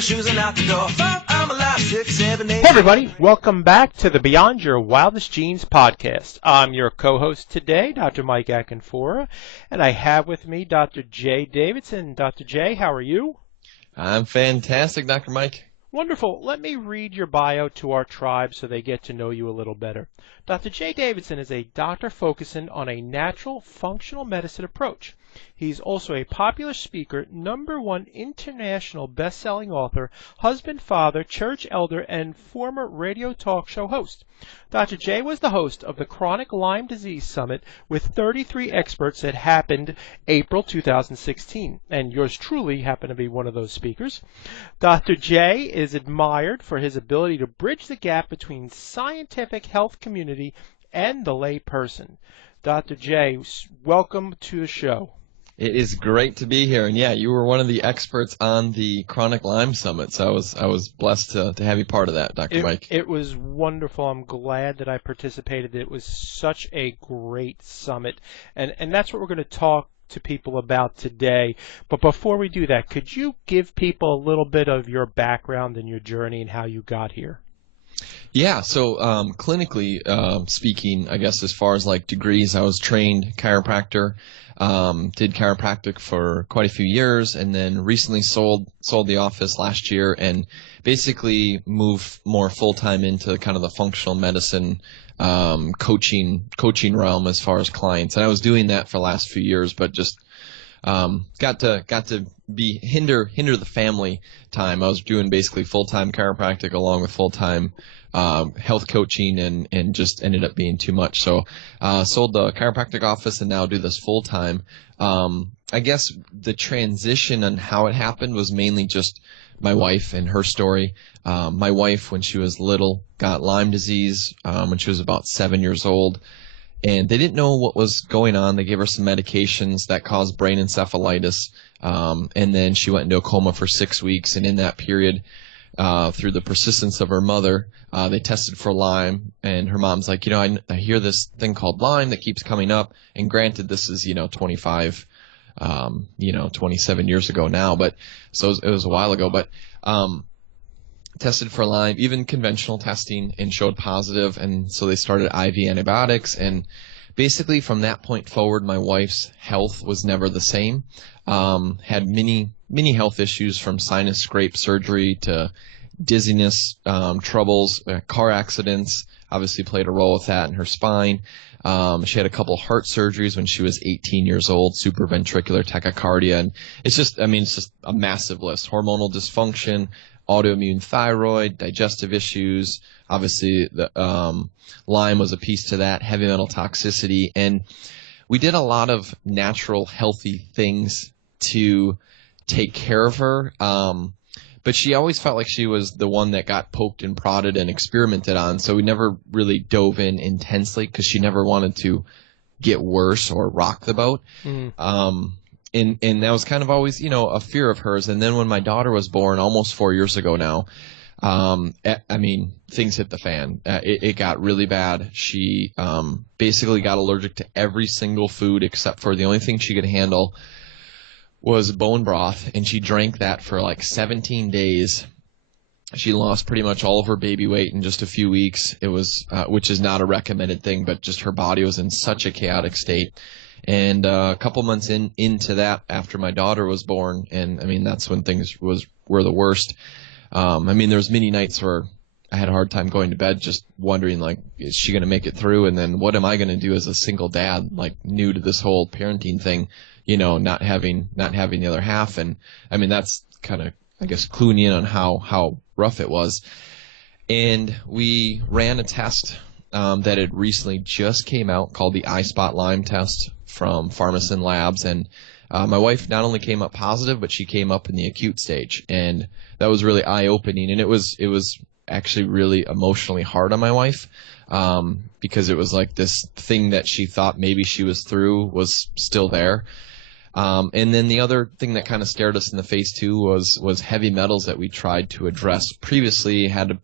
my shoes and out the door. 5, I'm alive. 6, 7, 8. Hey everybody, welcome back to the Beyond Your Wildest Genes podcast. I'm your co-host today, Dr. Mike Akinfora, and I have with me Dr. J. Davidson. Dr. J, how are you? I'm fantastic, Dr. Mike. Wonderful. Let me read your bio to our tribe so they get to know you a little better. Dr. J. Davidson is a doctor focusing on a natural functional medicine approach. He's also a popular speaker, #1 international best-selling author, husband, father, church elder, and former radio talk show host. Dr. J was the host of the Chronic Lyme Disease Summit with 33 experts that happened April 2016, and yours truly happened to be one of those speakers. Dr. J is admired for his ability to bridge the gap between scientific health community and the lay person. Dr. J, welcome to the show. It is great to be here, and yeah, you were one of the experts on the Chronic Lyme Summit, so I was blessed to have you part of that, Dr. Mike. It was wonderful. I'm glad that I participated. It was such a great summit, and that's what we're going to talk to people about today. But before we do that, could you give people a little bit of your background and your journey and how you got here? Yeah, so clinically speaking, I guess as far as like degrees, I was trained chiropractor, did chiropractic for quite a few years, and then recently sold the office last year and basically moved more full-time into kind of the functional medicine coaching realm as far as clients. And I was doing that for the last few years, but just got to be hinder the family time. I was doing basically full-time chiropractic along with full-time health coaching, and just ended up being too much. So sold the chiropractic office and now do this full-time. I guess the transition and how it happened was mainly just my wife and her story. My wife, when she was little, got Lyme disease when she was about 7 years old. And they didn't know what was going on. They gave her some medications that caused brain encephalitis. And then she went into a coma for 6 weeks. And in that period, through the persistence of her mother, they tested for Lyme. And her mom's like, I hear this thing called Lyme that keeps coming up. And granted, this is, 27 years ago now. But so it was a while ago. But tested for Lyme, even conventional testing, and showed positive, and so they started IV antibiotics, and basically from that point forward, my wife's health was never the same. Had many health issues, from sinus scrape surgery to dizziness, troubles, car accidents obviously played a role with that in her spine. She had a couple heart surgeries when she was 18 years old, supraventricular tachycardia, and it's just a massive list. Hormonal dysfunction, autoimmune thyroid, digestive issues. Obviously, the Lyme was a piece to that, heavy metal toxicity. And we did a lot of natural, healthy things to take care of her. But she always felt like she was the one that got poked and prodded and experimented on. So we never really dove in intensely because she never wanted to get worse or rock the boat. Mm. And that was kind of always, a fear of hers. And then when my daughter was born, almost 4 years ago now, things hit the fan. It got really bad. She basically got allergic to every single food except for the only thing she could handle was bone broth, and she drank that for like 17 days. She lost pretty much all of her baby weight in just a few weeks. It was, which is not a recommended thing, but just her body was in such a chaotic state. And a couple months into that, after my daughter was born, and that's when things were the worst. There was many nights where I had a hard time going to bed, just wondering, like, is she going to make it through? And then what am I going to do as a single dad, like new to this whole parenting thing, not having the other half. And that's kind of, I guess, cluing in on how rough it was. And we ran a test that had recently just came out called the iSpot Lyme test from Pharmacin Labs, and my wife not only came up positive, but she came up in the acute stage, and that was really eye-opening. And it was actually really emotionally hard on my wife, because it was like this thing that she thought maybe she was through was still there. And then the other thing that kind of stared us in the face too was heavy metals that we tried to address previously, had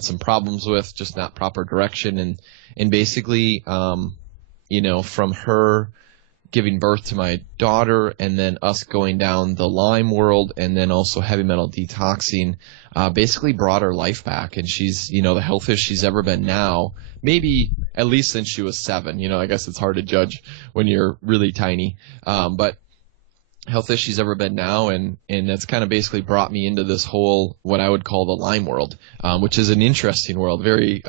some problems with, just not proper direction, and basically from her giving birth to my daughter, and then us going down the Lyme world, and then also heavy metal detoxing, basically brought her life back. And she's, the healthiest she's ever been now, maybe at least since she was 7. I guess it's hard to judge when you're really tiny. But healthiest she's ever been now, and that's kind of basically brought me into this whole, what I would call the Lyme world, which is an interesting world, very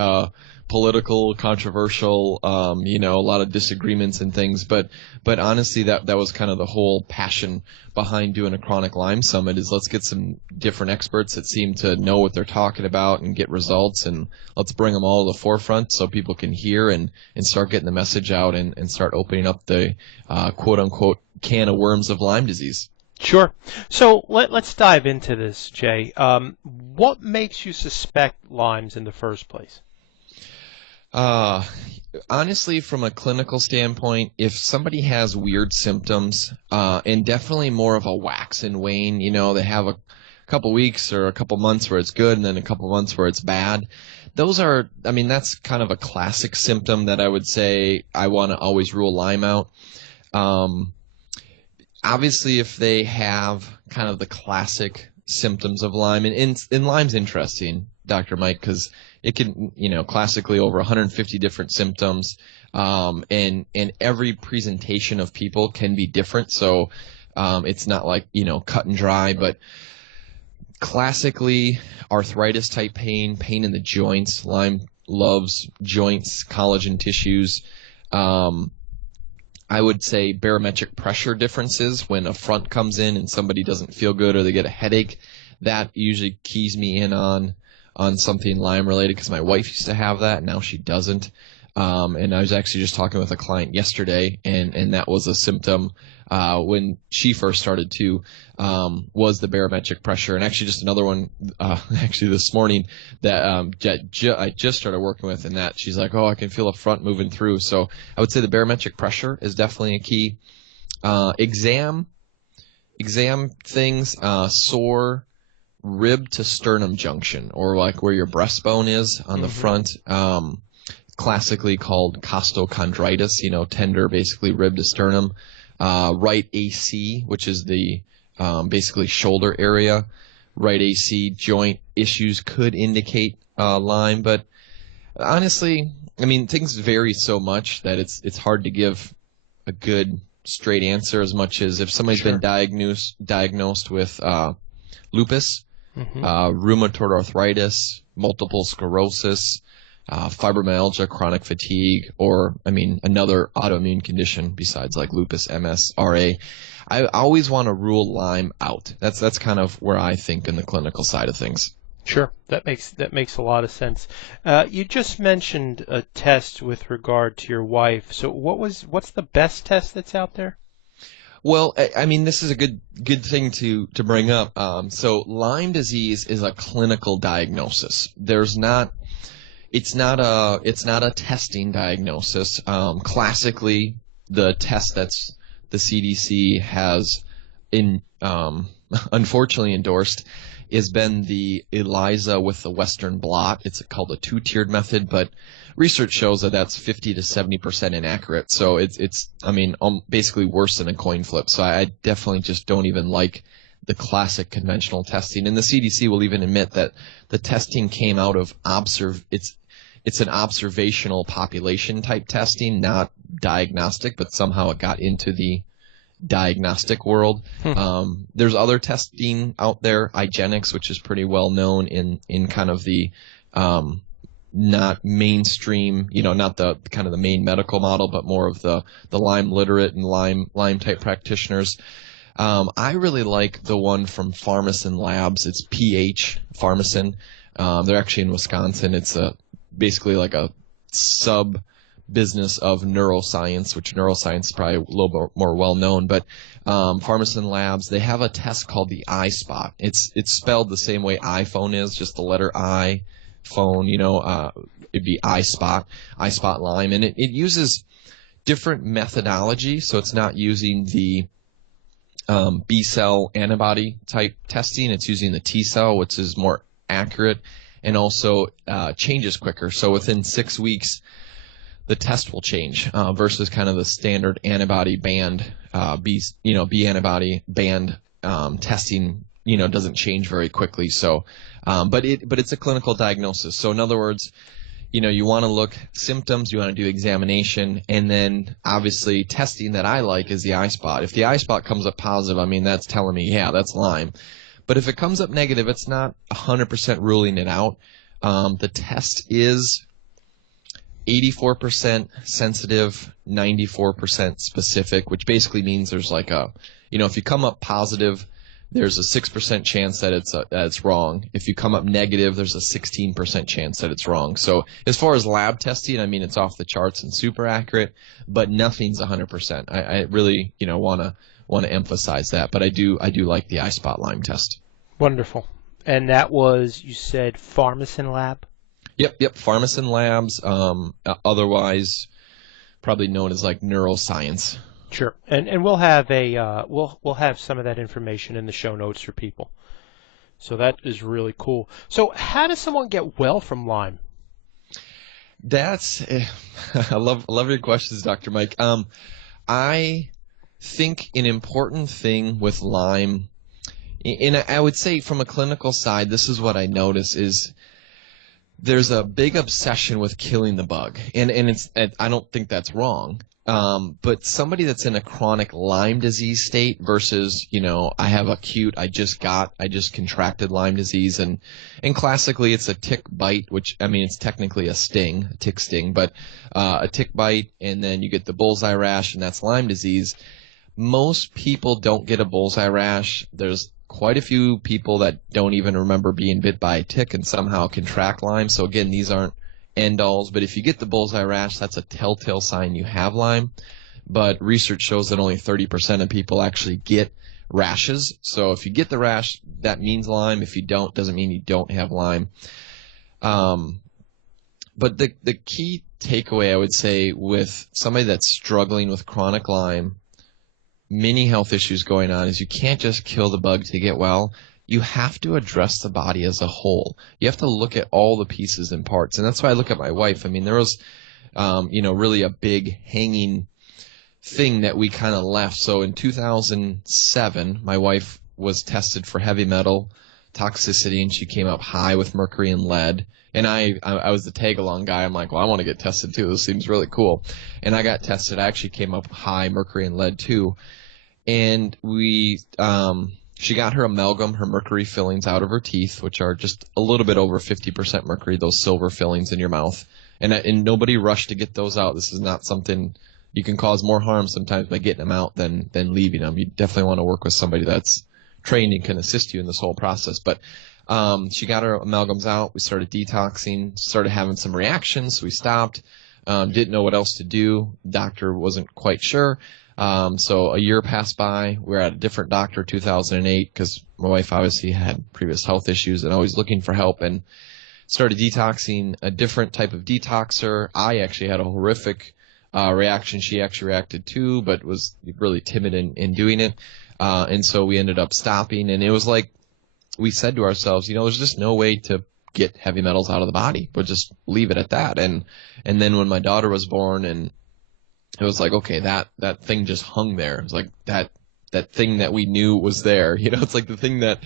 political, controversial, a lot of disagreements and things, but honestly, that was kind of the whole passion behind doing a chronic Lyme summit, is let's get some different experts that seem to know what they're talking about and get results, and let's bring them all to the forefront so people can hear and start getting the message out and start opening up the quote unquote can of worms of Lyme disease. Sure. So let's dive into this, Jay. What makes you suspect Lyme's in the first place? Honestly, from a clinical standpoint, if somebody has weird symptoms, and definitely more of a wax and wane, they have a couple weeks or a couple months where it's good and then a couple months where it's bad. That's kind of a classic symptom that I would say I want to always rule Lyme out. Obviously, if they have kind of the classic symptoms of Lyme, and Lyme's interesting, Dr. Mike, because it can, classically over 150 different symptoms, and every presentation of people can be different. So it's not like, cut and dry, but classically arthritis type pain in the joints. Lyme loves joints, collagen tissues. I would say barometric pressure differences when a front comes in and somebody doesn't feel good or they get a headache. That usually keys me in on something Lyme related, because my wife used to have that and now she doesn't. And I was actually just talking with a client yesterday, and that was a symptom when she first started to, was the barometric pressure. And actually just another one, actually this morning that I just started working with, and that she's like, oh, I can feel a front moving through. So I would say the barometric pressure is definitely a key. Exam things, sore rib to sternum junction, or like where your breastbone is on the front, classically called costochondritis, tender, basically rib to sternum. Right AC, which is the basically shoulder area. Right AC joint issues could indicate Lyme, but honestly, things vary so much that it's hard to give a good straight answer, as much as if somebody's been diagnosed with lupus, rheumatoid arthritis, multiple sclerosis, fibromyalgia, chronic fatigue, or, another autoimmune condition besides like lupus, MS, RA. I always want to rule Lyme out. That's kind of where I think in the clinical side of things. Sure, that makes a lot of sense. You just mentioned a test with regard to your wife. So what's the best test that's out there? Well, this is a good thing to bring up. So Lyme disease is a clinical diagnosis. It's not a testing diagnosis. Classically, the test that's the CDC has unfortunately endorsed has been the ELISA with the Western blot. It's called a 2-tiered method, but research shows that that's 50 to 70% inaccurate. So it's basically worse than a coin flip. So I definitely just don't even like the classic conventional testing. And the CDC will even admit that the testing came out of it's an observational population type testing, not diagnostic, but somehow it got into the diagnostic world. There's other testing out there, IGeneX, which is pretty well known in kind of the not mainstream, not the kind of the main medical model, but more of the Lyme literate and Lyme type practitioners. I really like the one from Pharmacin Labs. It's PH Pharmacin. They're actually in Wisconsin. It's basically like a sub business of neuroscience, which neuroscience is probably a little more well known, but Pharmacin Labs, they have a test called the iSpot. It's spelled the same way iPhone is, just the letter I, phone, it'd be iSpot Lyme, and it uses different methodology, so it's not using the B-cell antibody type testing, it's using the T-cell, which is more accurate, and also changes quicker. So within 6 weeks, the test will change versus kind of the standard antibody band, B antibody band testing, doesn't change very quickly. So, but it's a clinical diagnosis. So in other words, you want to look symptoms, you want to do examination, and then obviously testing that I like is the eye spot. If the eye spot comes up positive, I mean, that's telling me, yeah, that's Lyme. But if it comes up negative, it's not 100% ruling it out. The test is 84% sensitive, 94% specific, which basically means there's like if you come up positive, there's a 6% chance that it's wrong. If you come up negative, there's a 16% chance that it's wrong. So as far as lab testing, I mean, it's off the charts and super accurate, but nothing's 100%. I really, want to emphasize that, but I do like the eye spot Lyme test. Wonderful. And that was, you said, Pharmacin Lab? Yep. Pharmacin Labs, otherwise probably known as like neuroscience. Sure. And we'll have we'll have some of that information in the show notes for people. So that is really cool. So how does someone get well from Lyme? I love your questions, Dr. Mike. I think an important thing with Lyme, and I would say from a clinical side, this is what I notice is there's a big obsession with killing the bug, and I don't think that's wrong. But somebody that's in a chronic Lyme disease state versus, I have acute, I just contracted Lyme disease, and classically it's a tick bite, which, I mean, it's technically a tick sting, but a tick bite, and then you get the bullseye rash, and that's Lyme disease. Most people don't get a bullseye rash. There's quite a few people that don't even remember being bit by a tick and somehow contract Lyme. So again, these aren't end-alls, but if you get the bullseye rash, that's a telltale sign you have Lyme. But research shows that only 30% of people actually get rashes. So if you get the rash, that means Lyme. If you don't, doesn't mean you don't have Lyme. But the key takeaway, I would say, with somebody that's struggling with chronic Lyme, many health issues going on, is you can't just kill the bug to get well. You have to address the body as a whole. You have to look at all the pieces and parts. And that's why I look at my wife. I mean, there was, really a big hanging thing that we kind of left. So in 2007, my wife was tested for heavy metal toxicity, and she came up high with mercury and lead. And I was the tag-along guy. I'm like, well, I want to get tested too. This seems really cool. And I got tested. I actually came up high mercury and lead too. And she got her amalgam, her mercury fillings out of her teeth, which are just a little bit over 50% mercury, those silver fillings in your mouth. And nobody rushed to get those out. This is not something you can cause more harm sometimes by getting them out than leaving them. You definitely want to work with somebody that's trained and can assist you in this whole process. But she got her amalgams out. We started detoxing, started having some reactions. So we stopped. Didn't know what else to do. Doctor wasn't quite sure. So a year passed by. We were at a different doctor, 2008, because my wife obviously had previous health issues and always looking for help, and started detoxing a different type of detoxer. I actually had a horrific reaction. She actually reacted too, but was really timid in doing it. And so we ended up stopping, and it was like we said to ourselves, there's just no way to get heavy metals out of the body. We'll just leave it at that. And then when my daughter was born, and it was like, okay, that thing just hung there. It was like that thing that we knew was there. It's like the thing that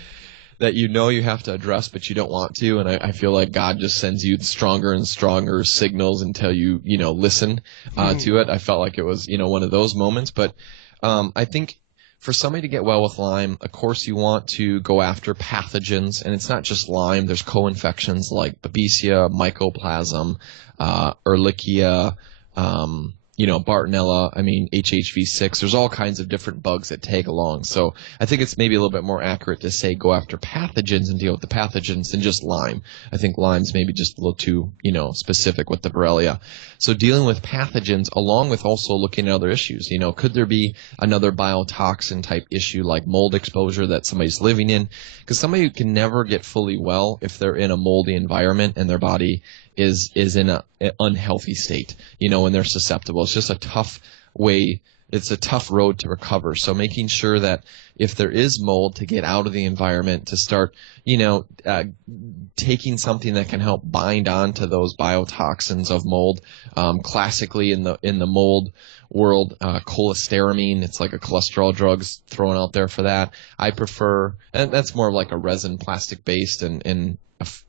you have to address, but you don't want to. And I feel like God just sends you stronger and stronger signals until you listen to it. I felt like it was, one of those moments. But I think for somebody to get well with Lyme, of course, you want to go after pathogens. And it's not just Lyme. There's co-infections like Babesia, Mycoplasma, Ehrlichia, Bartonella, HHV6. There's all kinds of different bugs that tag along. So I think it's maybe a little bit more accurate to say go after pathogens and deal with the pathogens than just Lyme. I think Lyme's maybe just a little too, specific with the Borrelia. So dealing with pathogens along with also looking at other issues. Could there be another biotoxin type issue like mold exposure that somebody's living in? Because somebody can never get fully well if they're in a moldy environment and their body is in an unhealthy state, when they're susceptible. It's just a tough way it's a tough road to recover. So making sure that if there is mold, to get out of the environment, to start, taking something that can help bind onto those biotoxins of mold. Classically in the mold world, cholestyramine, it's like a cholesterol drug's thrown out there for that. I prefer, and that's more like a resin plastic based, and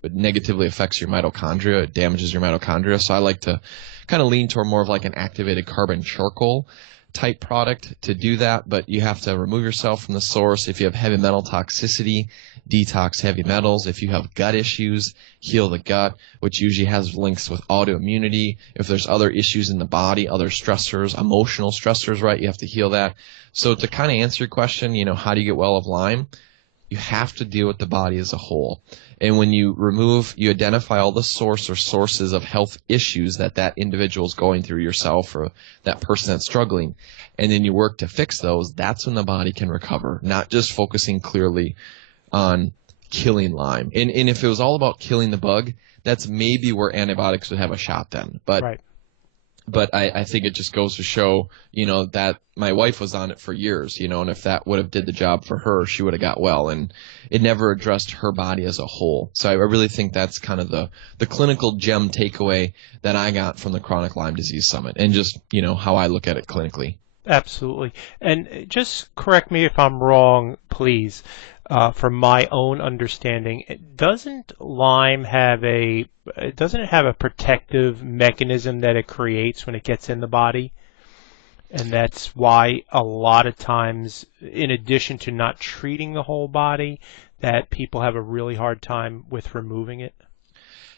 it negatively affects your mitochondria. It damages your mitochondria. So I like to kind of lean toward more of like an activated carbon charcoal type product to do that, but you have to remove yourself from the source. If you have heavy metal toxicity, detox heavy metals. If you have gut issues, heal the gut, which usually has links with autoimmunity. If there's other issues in the body, other stressors, emotional stressors, right, you have to heal that. So to kind of answer your question, how do you get well of Lyme? You have to deal with the body as a whole. And when you identify all the source or sources of health issues that individual is going through, yourself or that person that's struggling, and then you work to fix those, that's when the body can recover, not just focusing clearly on killing Lyme. And if it was all about killing the bug, that's maybe where antibiotics would have a shot then. But right. But I think it just goes to show, that my wife was on it for years, and if that would have did the job for her, she would have got well. And it never addressed her body as a whole. So I really think that's kind of the clinical gem takeaway that I got from the Chronic Lyme Disease Summit, and just, how I look at it clinically. Absolutely. And just correct me if I'm wrong, please. From my own understanding, doesn't Lyme have a protective mechanism that it creates when it gets in the body? And that's why a lot of times, in addition to not treating the whole body, that people have a really hard time with removing it?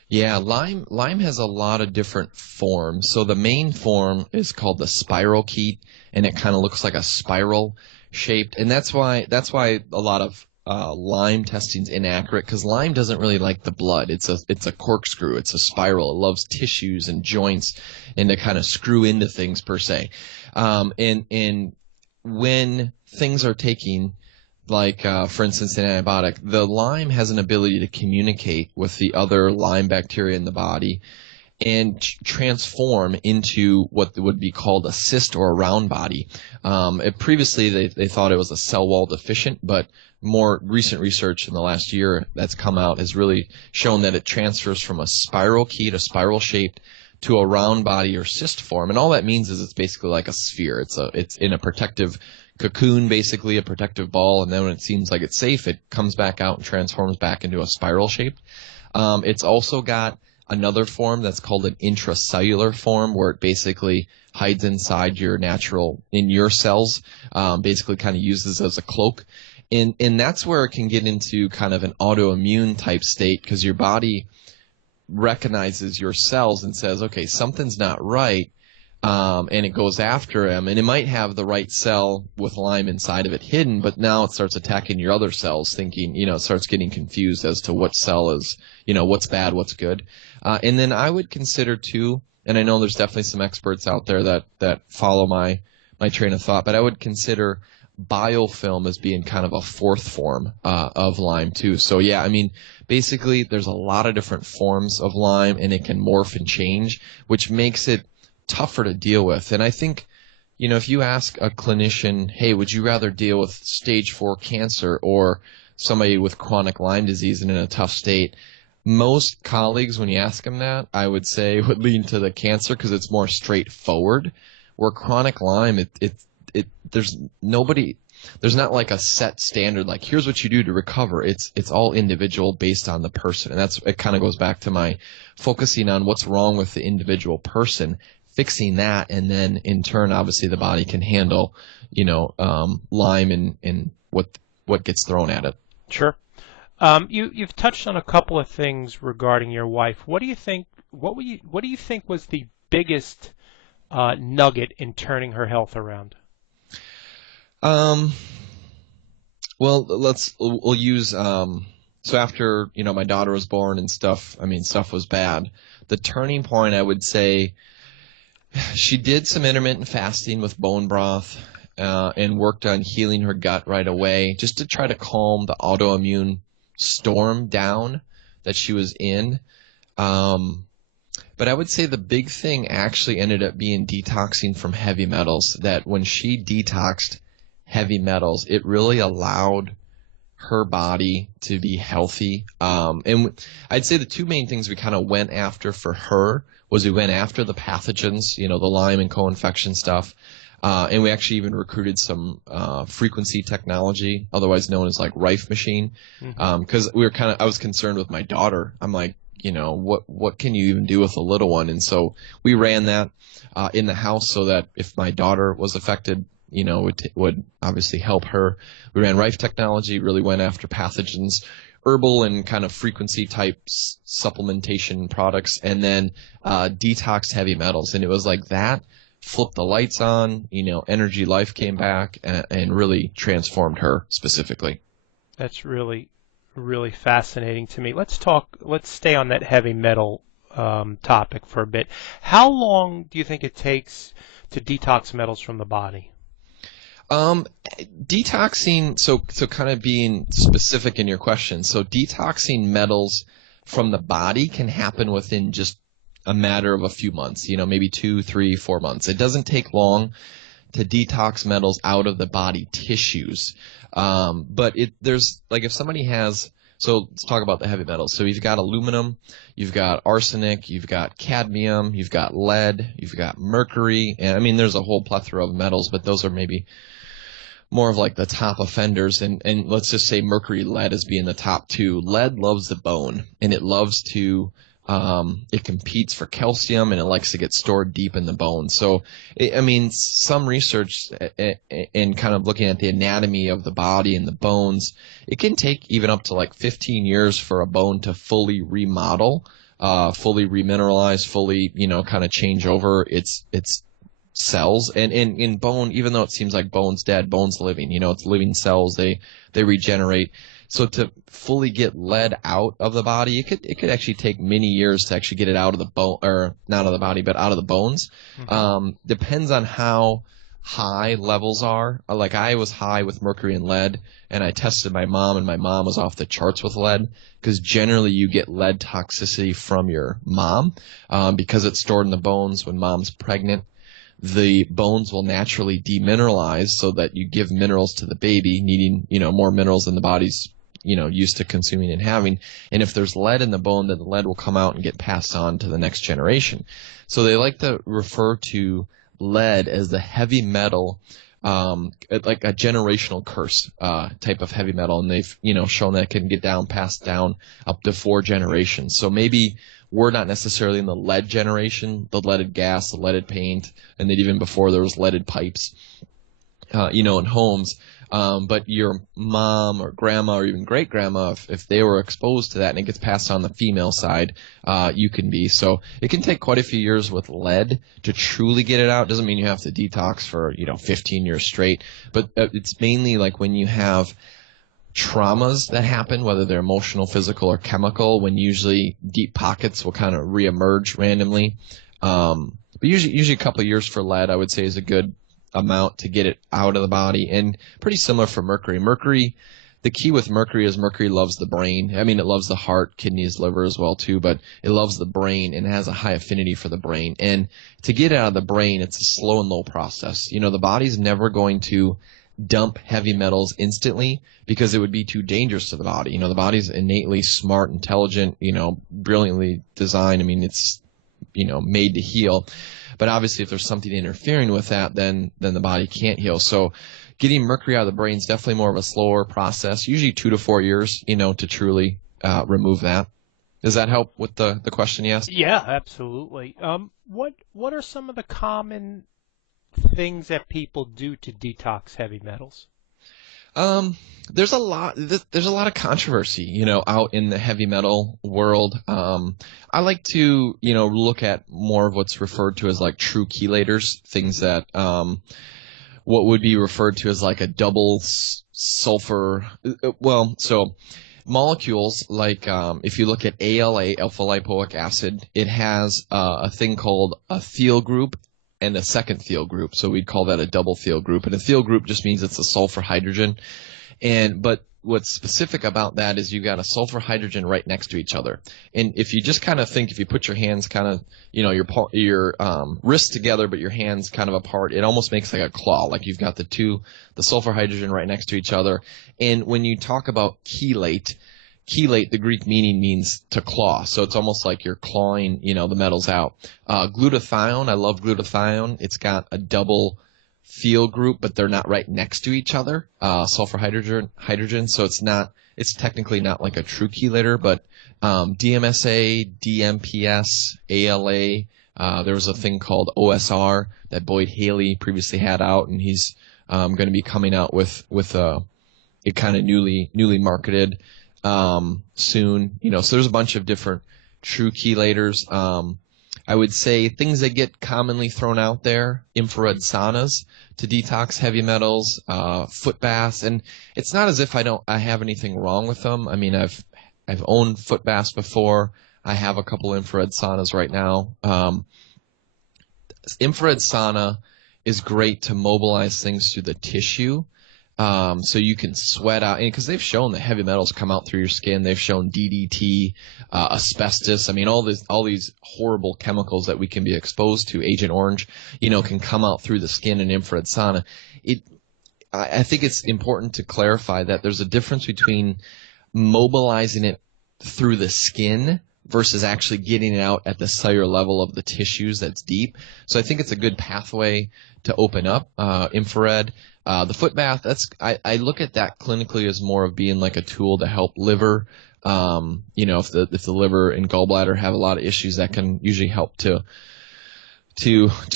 Yeah, Lyme has a lot of different forms. So the main form is called the spirochete, and it kind of looks like a spiral shaped. And that's why a lot of Lyme testing's inaccurate, because Lyme doesn't really like the blood. It's a corkscrew. It's a spiral. It loves tissues and joints and to kind of screw into things per se. And when things are taking, like for instance, an antibiotic, the Lyme has an ability to communicate with the other Lyme bacteria in the body and transform into what would be called a cyst or a round body. Previously, they thought it was a cell wall deficient, but more recent research in the last year that's come out has really shown that it transfers from a spirochete, a spiral shaped, to a round body or cyst form. And all that means is it's basically like a sphere. It's in a protective cocoon, basically a protective ball, and then when it seems like it's safe, it comes back out and transforms back into a spiral shape. It's also got another form that's called an intracellular form, where it basically hides inside in your cells, basically kind of uses as a cloak. And that's where it can get into kind of an autoimmune type state, because your body recognizes your cells and says, okay, something's not right, and it goes after them. And it might have the right cell with Lyme inside of it hidden, but now it starts attacking your other cells, thinking, it starts getting confused as to what cell is, what's bad, what's good. And then I would consider too, and I know there's definitely some experts out there that follow my train of thought, but I would consider biofilm as being kind of a fourth form of Lyme too. So yeah, I mean, basically there's a lot of different forms of Lyme, and it can morph and change, which makes it tougher to deal with. And I think, if you ask a clinician, hey, would you rather deal with stage 4 cancer or somebody with chronic Lyme disease and in a tough state, most colleagues, when you ask them that, I would say would lean to the cancer, because it's more straightforward. Where chronic Lyme, there's not like a set standard, like here's what you do to recover. It's all individual based on the person. And it kind of goes back to my focusing on what's wrong with the individual person, fixing that, and then in turn, obviously the body can handle, Lyme and what gets thrown at it. Sure. You've touched on a couple of things regarding your wife. What do you think was the biggest nugget in turning her health around? Well, we'll use, so after, my daughter was born and stuff was bad. The turning point, I would say, she did some intermittent fasting with bone broth, and worked on healing her gut right away, just to try to calm the autoimmune storm down that she was in. But I would say the big thing actually ended up being detoxing from heavy metals, that when she detoxed heavy metals, it really allowed her body to be healthy. And I'd say the two main things we kind of went after for her was we went after the pathogens, the Lyme and co-infection stuff. And we actually even recruited some frequency technology, otherwise known as like Rife machine, because I was concerned with my daughter. I'm like, what can you even do with a little one? And so we ran that in the house so that if my daughter was affected, would obviously help her. We ran Rife technology, really went after pathogens, herbal and kind of frequency type supplementation products, and then detoxed heavy metals. And it was like that flipped the lights on, energy, life came back, and really transformed her specifically. That's really, really fascinating to me. Let's stay on that heavy metal topic for a bit. How long do you think it takes to detox metals from the body? Detoxing, so kind of being specific in your question, so detoxing metals from the body can happen within just a matter of a few months, maybe 2, 3, 4 months. It doesn't take long to detox metals out of the body tissues. But there's like if somebody has, so let's talk about the heavy metals. So you've got aluminum, you've got arsenic, you've got cadmium, you've got lead, you've got mercury, and I mean there's a whole plethora of metals, but those are maybe more of like the top offenders, and let's just say mercury, lead as being the top two. Lead loves the bone, and it loves to it competes for calcium, and it likes to get stored deep in the bone. So, some research in kind of looking at the anatomy of the body and the bones, it can take even up to like 15 years for a bone to fully remodel, fully remineralize, fully, kind of change over its cells. And in bone, even though it seems like bone's dead, bone's living, it's living cells, they regenerate. So to fully get lead out of the body, it could actually take many years to actually get it out of the bone, or not out of the body, but out of the bones. Depends on how high levels are. Like I was high with mercury and lead, and I tested my mom, and my mom was off the charts with lead, because generally you get lead toxicity from your mom, because it's stored in the bones when mom's pregnant. The bones will naturally demineralize so that you give minerals to the baby, needing, more minerals than the body's, used to consuming and having. And if there's lead in the bone, then the lead will come out and get passed on to the next generation. So they like to refer to lead as the heavy metal, like a generational curse type of heavy metal. And they've, shown that it can get passed down up to 4 generations. So maybe we're not necessarily in the lead generation, the leaded gas, the leaded paint, and then even before there was leaded pipes, in homes. But your mom or grandma or even great grandma, if they were exposed to that and it gets passed on the female side, you can be. So it can take quite a few years with lead to truly get it out. Doesn't mean you have to detox for, 15 years straight, but it's mainly like when you have traumas that happen, whether they're emotional, physical, or chemical, when usually deep pockets will kind of reemerge randomly. But usually a couple of years for lead, I would say, is a good amount to get it out of the body, and pretty similar for mercury. Mercury, the key with mercury is mercury loves the brain. I mean, it loves the heart, kidneys, liver as well too, but it loves the brain and has a high affinity for the brain. And to get it out of the brain, it's a slow and low process. The body's never going to dump heavy metals instantly because it would be too dangerous to the body. The body's innately smart, intelligent, brilliantly designed. I mean, it's, made to heal. But obviously if there's something interfering with that, then the body can't heal. So getting mercury out of the brain is definitely more of a slower process, usually 2 to 4 years, to truly remove that. Does that help with the question you asked? Yeah, absolutely. What are some of the common things that people do to detox heavy metals? There's a lot of controversy, out in the heavy metal world. I like to, look at more of what's referred to as like true chelators, things that, what would be referred to as like a double sulfur. So molecules like, if you look at ALA, alpha lipoic acid, it has a thing called a thiol group and a second thiol group. So we'd call that a double thiol group. And a thiol group just means it's a sulfur hydrogen. But what's specific about that is you got a sulfur hydrogen right next to each other. And if you just kind of think, if you put your hands kind of, your wrists together, but your hands kind of apart, it almost makes like a claw. Like you've got the sulfur hydrogen right next to each other. And when you talk about chelate, the Greek meaning means to claw. So it's almost like you're clawing, the metals out. Glutathione, I love glutathione. It's got a double feel group, but they're not right next to each other. Sulfur hydrogen. So it's technically not like a true chelator, but DMSA, DMPS, ALA. There was a thing called OSR that Boyd Haley previously had out, and he's going to be coming out with it kind of newly marketed soon. So there's a bunch of different true chelators. I would say things that get commonly thrown out there: infrared saunas to detox heavy metals, foot baths, and it's not as if I have anything wrong with them. I mean, I've owned foot baths before. I have a couple infrared saunas right now. Infrared sauna is great to mobilize things through the tissue. So you can sweat out, because they've shown that heavy metals come out through your skin. They've shown DDT, asbestos. I mean, all these horrible chemicals that we can be exposed to, Agent Orange, can come out through the skin in infrared sauna. I think it's important to clarify that there's a difference between mobilizing it through the skin versus actually getting it out at the cellular level of the tissues that's deep. So I think it's a good pathway to open up infrared. The foot bath, I look at that clinically as more of being like a tool to help liver. If the liver and gallbladder have a lot of issues, that can usually help to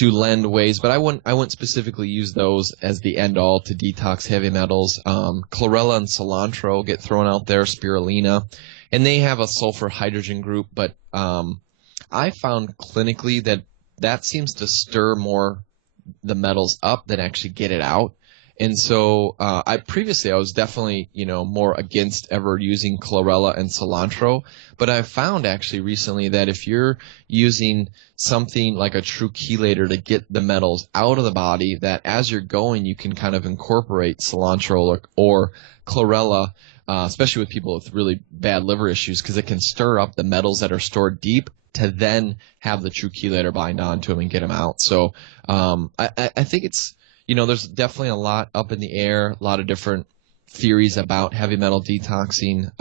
lend ways. But I wouldn't specifically use those as the end all to detox heavy metals. Chlorella and cilantro get thrown out there, spirulina, and they have a sulfur hydrogen group. But I found clinically that seems to stir more the metals up than actually get it out. And so I was definitely, more against ever using chlorella and cilantro. But I've found actually recently that if you're using something like a true chelator to get the metals out of the body, that as you're going, you can kind of incorporate cilantro or chlorella, especially with people with really bad liver issues, because it can stir up the metals that are stored deep to then have the true chelator bind onto them and get them out. So I think it's, there's definitely a lot up in the air, a lot of different theories about heavy metal detoxing.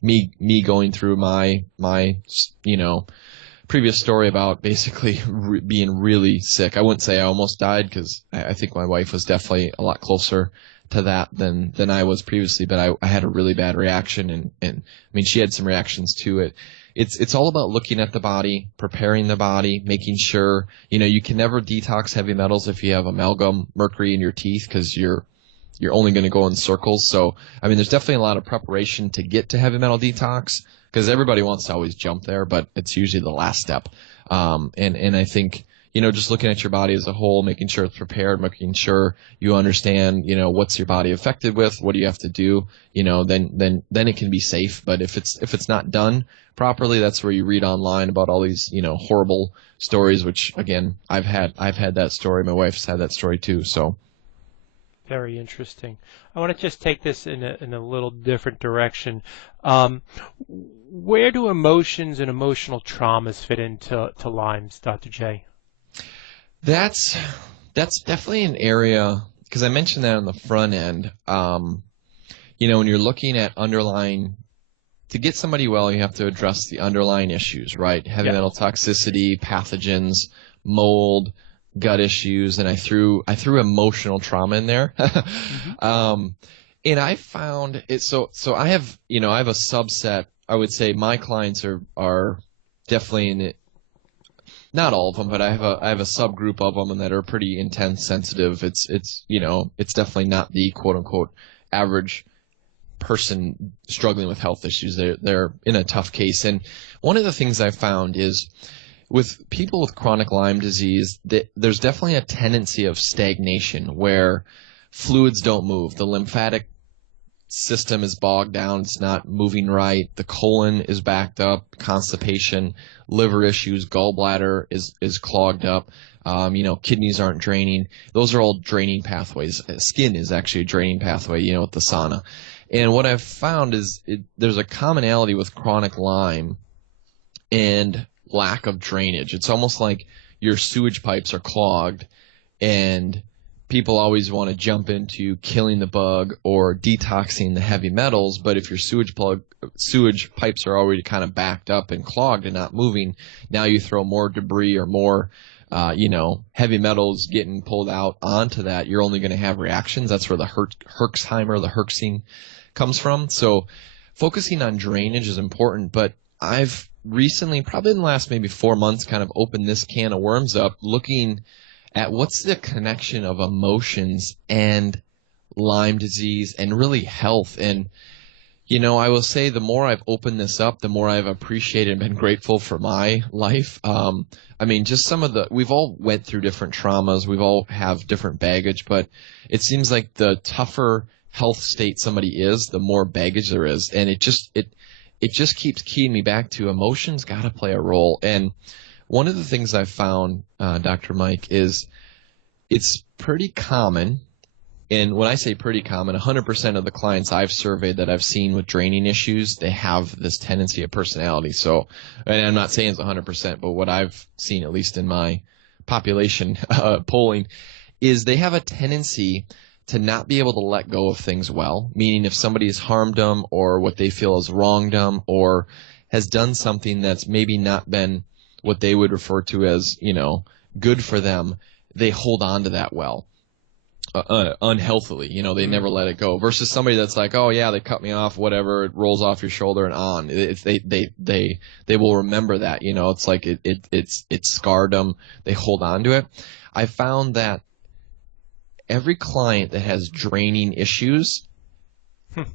Me going through my previous story about basically being really sick. I wouldn't say I almost died, because I think my wife was definitely a lot closer to that than I was previously, but I had a really bad reaction, and I mean, she had some reactions to it. It's all about looking at the body, preparing the body, making sure, you can never detox heavy metals if you have amalgam mercury in your teeth, because you're only going to go in circles. So, I mean, there's definitely a lot of preparation to get to heavy metal detox, because everybody wants to always jump there, but it's usually the last step. And I think, just looking at your body as a whole, making sure it's prepared, making sure you understand, what's your body affected with, what do you have to do, then it can be safe. But if it's not done properly, that's where you read online about all these, horrible stories, which again, I've had that story. My wife's had that story too. So. Very interesting. I want to just take this in a little different direction. Where do emotions and emotional traumas fit into Lyme's, Dr. J? That's definitely an area, because I mentioned that on the front end. When you're looking at to get somebody well, you have to address the underlying issues, right? Heavy metal toxicity, pathogens, mold, gut issues, and I threw emotional trauma in there. Mm-hmm. And I found it so I have a subset. I would say my clients are definitely in it. Not all of them, but I have a subgroup of them, and that are pretty intense, sensitive. It's definitely not the quote unquote average person struggling with health issues. They're in a tough case. And one of the things I found is with people with chronic Lyme disease, there's definitely a tendency of stagnation where fluids don't move. The lymphatic system is bogged down. It's not moving right. The colon is backed up, constipation, liver issues, gallbladder is clogged up. Kidneys aren't draining. Those are all draining pathways. Skin is actually a draining pathway, with the sauna. And what I've found is there's a commonality with chronic Lyme and lack of drainage. It's almost like your sewage pipes are clogged, and people always want to jump into killing the bug or detoxing the heavy metals, but if your sewage pipes are already kind of backed up and clogged and not moving, now you throw more debris or more heavy metals getting pulled out onto that, you're only going to have reactions. That's where the Herxheimer, the Herxing comes from. So focusing on drainage is important, but I've recently, probably in the last maybe 4 months, kind of opened this can of worms up, looking at what's the connection of emotions and Lyme disease and really health. And I will say the more I've opened this up, the more I've appreciated and been grateful for my life. Just we've all went through different traumas. We've all have different baggage, but it seems like the tougher health state somebody is, the more baggage there is. And it just keeps keying me back to emotions got to play a role. And one of the things I've found, Dr. Mike, is it's pretty common. And when I say pretty common, 100% of the clients I've surveyed that I've seen with draining issues, they have this tendency of personality. So, and I'm not saying it's 100%, but what I've seen, at least in my population polling, is they have a tendency to not be able to let go of things well. Meaning if somebody has harmed them or what they feel has wronged them or has done something that's maybe not been what they would refer to as, good for them, they hold on to that well. Unhealthily, they never let it go. Versus somebody that's like, oh yeah, they cut me off, whatever, it rolls off your shoulder and on. They will remember that. It's like it scarred them. They hold on to it. I found that every client that has draining issues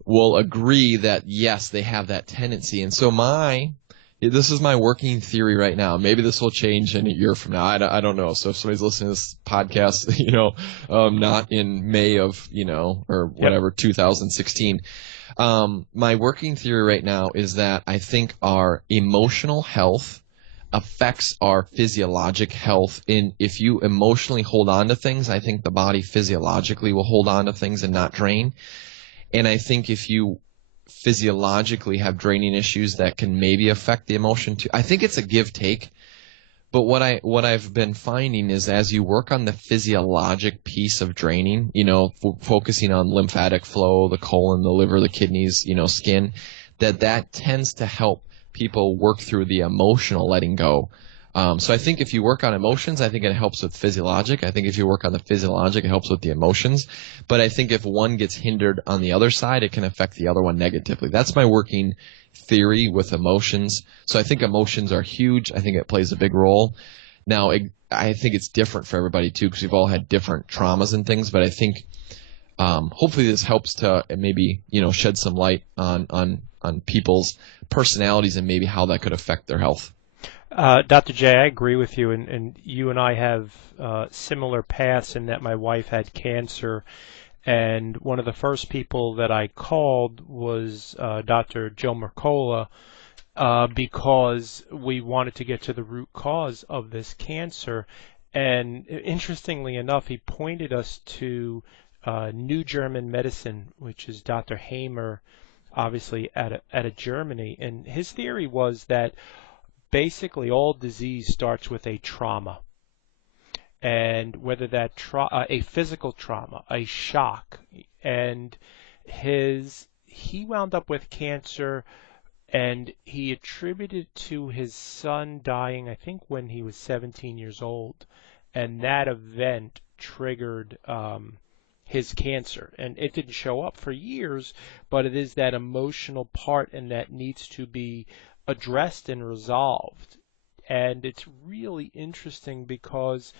will agree that yes, they have that tendency. And so this is my working theory right now. Maybe this will change in a year from now. I don't know. So if somebody's listening to this podcast, not in May of, or whatever, 2016. My working theory right now is that I think our emotional health affects our physiologic health. And if you emotionally hold on to things, I think the body physiologically will hold on to things and not drain. And I think if you physiologically have draining issues, that can maybe affect the emotion too. I think it's a give-take. But what I've been finding is as you work on the physiologic piece of draining, focusing on lymphatic flow, the colon, the liver, the kidneys, skin, that tends to help people work through the emotional letting go. So I think if you work on emotions, I think it helps with physiologic. I think if you work on the physiologic, it helps with the emotions. But I think if one gets hindered on the other side, it can affect the other one negatively. That's my working theory with emotions. So I think emotions are huge. I think it plays a big role. Now, I think it's different for everybody too, because we've all had different traumas and things. But I think hopefully this helps to maybe shed some light on people's personalities and maybe how that could affect their health. Dr. J, I agree with you, and you and I have similar paths in that my wife had cancer, and one of the first people that I called was Dr. Joe Mercola because we wanted to get to the root cause of this cancer. And interestingly enough, he pointed us to New German medicine, which is Dr. Hamer, obviously out of Germany. And his theory was that basically all disease starts with a trauma, and whether that a physical trauma, a shock, and he wound up with cancer, and he attributed to his son dying, I think when he was 17 years old, and that event triggered his cancer. And it didn't show up for years, but it is that emotional part, and that needs to be addressed and resolved. And it's really interesting because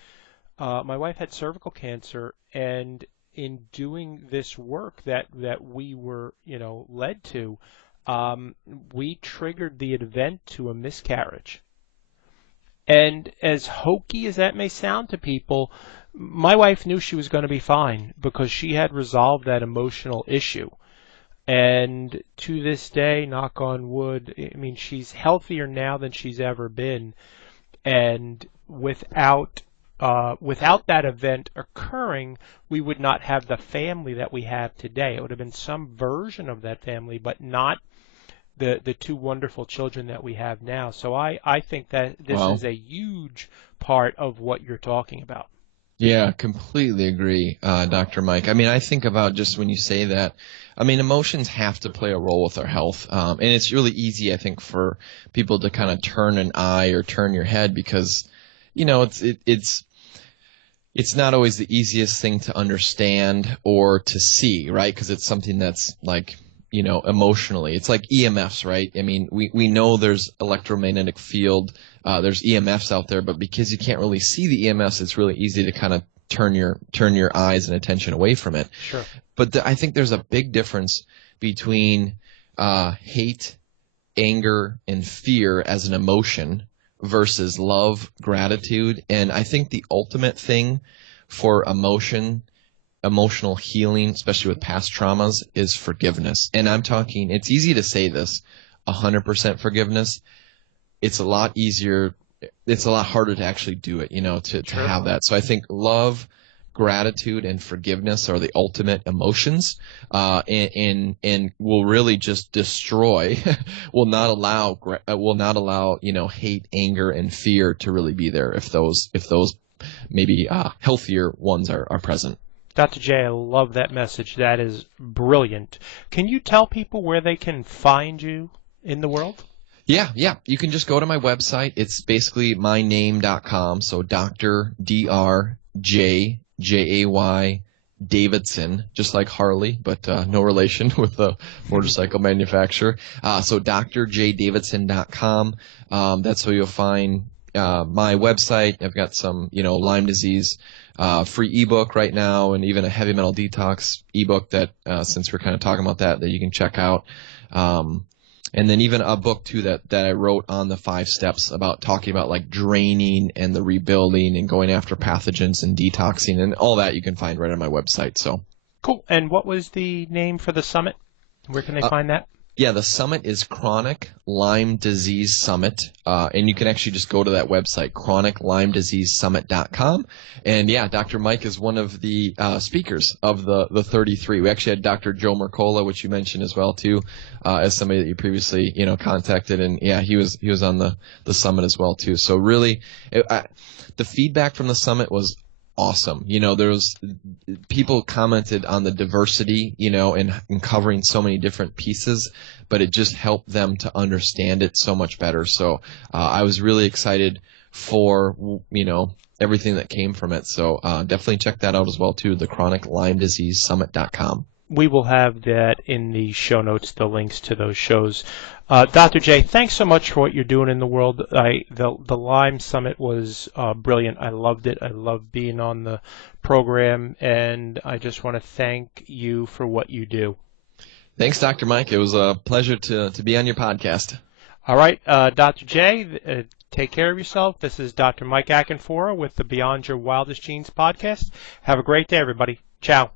my wife had cervical cancer, and in doing this work that we were led to, we triggered the event to a miscarriage. And as hokey as that may sound to people, my wife knew she was going to be fine because she had resolved that emotional issue. And to this day, knock on wood, I mean, she's healthier now than she's ever been. And without without that event occurring, we would not have the family that we have today. It would have been some version of that family, but not the two wonderful children that we have now. So I think that this Wow. is a huge part of what you're talking about. Yeah, completely agree, Dr. Mike. I mean, I think about just when you say that, I mean, emotions have to play a role with our health. And it's really easy, I think, for people to kind of turn an eye or turn your head because, you know, it's not always the easiest thing to understand or to see, right? Because it's something that's like, you know, emotionally. It's like EMFs, right? I mean, we know there's electromagnetic field, there's EMFs out there, but because you can't really see the EMFs, it's really easy to kind of turn your eyes and attention away from it. Sure. But I think there's a big difference between hate, anger, and fear as an emotion versus love, gratitude. And I think the ultimate thing for emotional healing, especially with past traumas, is forgiveness. And I'm talking, it's easy to say this, 100% forgiveness. It's a lot easier, it's a lot harder to actually do it, you know, to have that. So I think love, gratitude, and forgiveness are the ultimate emotions, and will really just destroy, will not allow, you know, hate, anger, and fear to really be there if those maybe healthier ones are present. Dr. J, I love that message. That is brilliant. Can you tell people where they can find you in the world? Yeah. You can just go to my website. It's basically myname.com. So Dr. D-R-J, J-A-Y, Davidson, just like Harley, but no relation with the motorcycle manufacturer. So drjdavidson.com. That's where you'll find my website. I've got some, you know, Lyme disease free ebook right now, and even a heavy metal detox ebook that, since we're kind of talking about that you can check out. And then even a book too that I wrote on the 5 steps about talking about like draining and the rebuilding and going after pathogens and detoxing, and all that you can find right on my website. So cool. And what was the name for the summit? Where can they find that? Yeah, the summit is Chronic Lyme Disease Summit, and you can actually just go to that website, chroniclymediseasesummit.com. And yeah, Dr. Mike is one of the speakers of the 33. We actually had Dr. Joe Mercola, which you mentioned as well too, as somebody that you previously, you know, contacted, and yeah, he was on the summit as well too. So really, the feedback from the summit was awesome. You know, people commented on the diversity, you know, and covering so many different pieces, but it just helped them to understand it so much better. So I was really excited for, you know, everything that came from it. So definitely check that out as well too, the chroniclymediseasesummit.com. We will have that in the show notes, the links to those shows. Dr. J, thanks so much for what you're doing in the world. The Lyme Summit was brilliant. I loved it. I loved being on the program, and I just want to thank you for what you do. Thanks, Dr. Mike. It was a pleasure to be on your podcast. All right, Dr. J, take care of yourself. This is Dr. Mike Akinfora with the Beyond Your Wildest Genes podcast. Have a great day, everybody. Ciao.